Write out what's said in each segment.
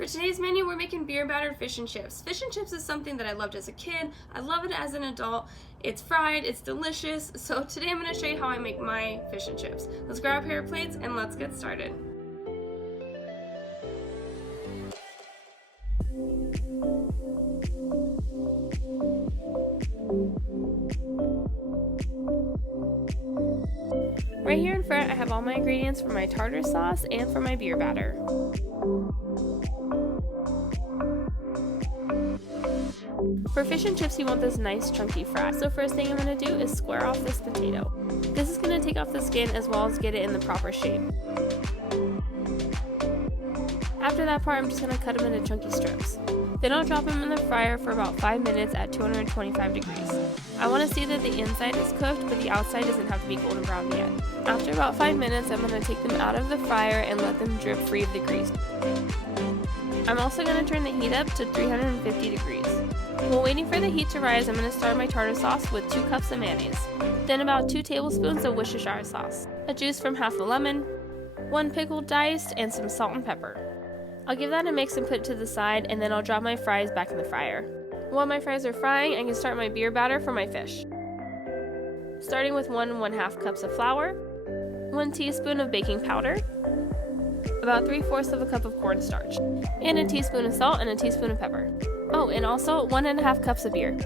For today's menu, we're making beer battered fish and chips. Fish and chips is something that I loved as a kid. I love it as an adult. It's fried, it's delicious. So today I'm going to show you how I make my fish and chips. Let's grab a pair of plates and let's get started. Right here in front, I have all my ingredients for my tartar sauce and for my beer batter. For fish and chips, you want this nice chunky fry. So first thing I'm going to do is square off this potato. This is going to take off the skin as well as get it in the proper shape. After that part, I'm just going to cut them into chunky strips. Then I'll drop them in the fryer for about 5 minutes at 225 degrees. I want to see that the inside is cooked, but the outside doesn't have to be golden brown yet. After about 5 minutes, I'm going to take them out of the fryer and let them drip free of the grease. I'm also going to turn the heat up to 350 degrees. While waiting for the heat to rise, I'm going to start my tartar sauce with 2 cups of mayonnaise, then about 2 tablespoons of Worcestershire sauce, a juice from half a lemon, 1 pickle diced, and some salt and pepper. I'll give that a mix and put it to the side, and then I'll drop my fries back in the fryer. While my fries are frying, I can start my beer batter for my fish. Starting with 1 1/2 cups of flour, 1 teaspoon of baking powder, about 3/4 of a cup of cornstarch, and a teaspoon of salt and a teaspoon of pepper. Oh, and also 1 1/2 cups of beer.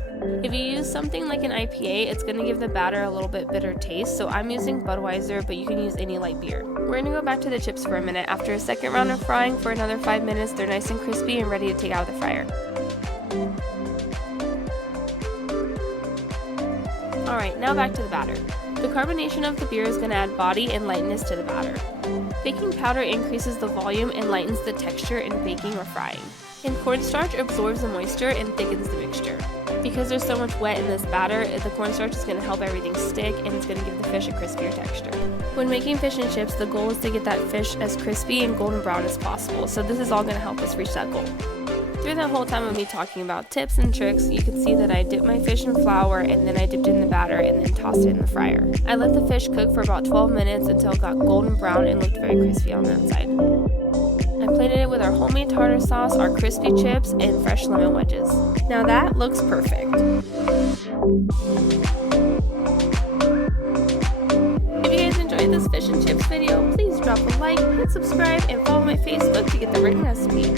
If you use something like an IPA, it's going to give the batter a little bit bitter taste, so I'm using Budweiser, but you can use any light beer. We're going to go back to the chips for a minute. After a second round of frying for another 5 minutes, they're nice and crispy and ready to take out of the fryer. Alright, now back to the batter. The carbonation of the beer is going to add body and lightness to the batter. Baking powder increases the volume and lightens the texture in baking or frying. And cornstarch absorbs the moisture and thickens the mixture. Because there's so much wet in this batter, the cornstarch is going to help everything stick and it's going to give the fish a crispier texture. When making fish and chips, the goal is to get that fish as crispy and golden brown as possible, so this is all going to help us reach that goal. Through the whole time of me talking about tips and tricks, you can see that I dipped my fish in flour and then I dipped it in the batter and then tossed it in the fryer. I let the fish cook for about 12 minutes until it got golden brown and looked very crispy on that side. I plated it with our homemade tartar sauce, our crispy chips, and fresh lemon wedges. Now that looks perfect. If you guys enjoyed this fish and chips video, please drop a like, hit subscribe, and follow my Facebook to get the written recipe.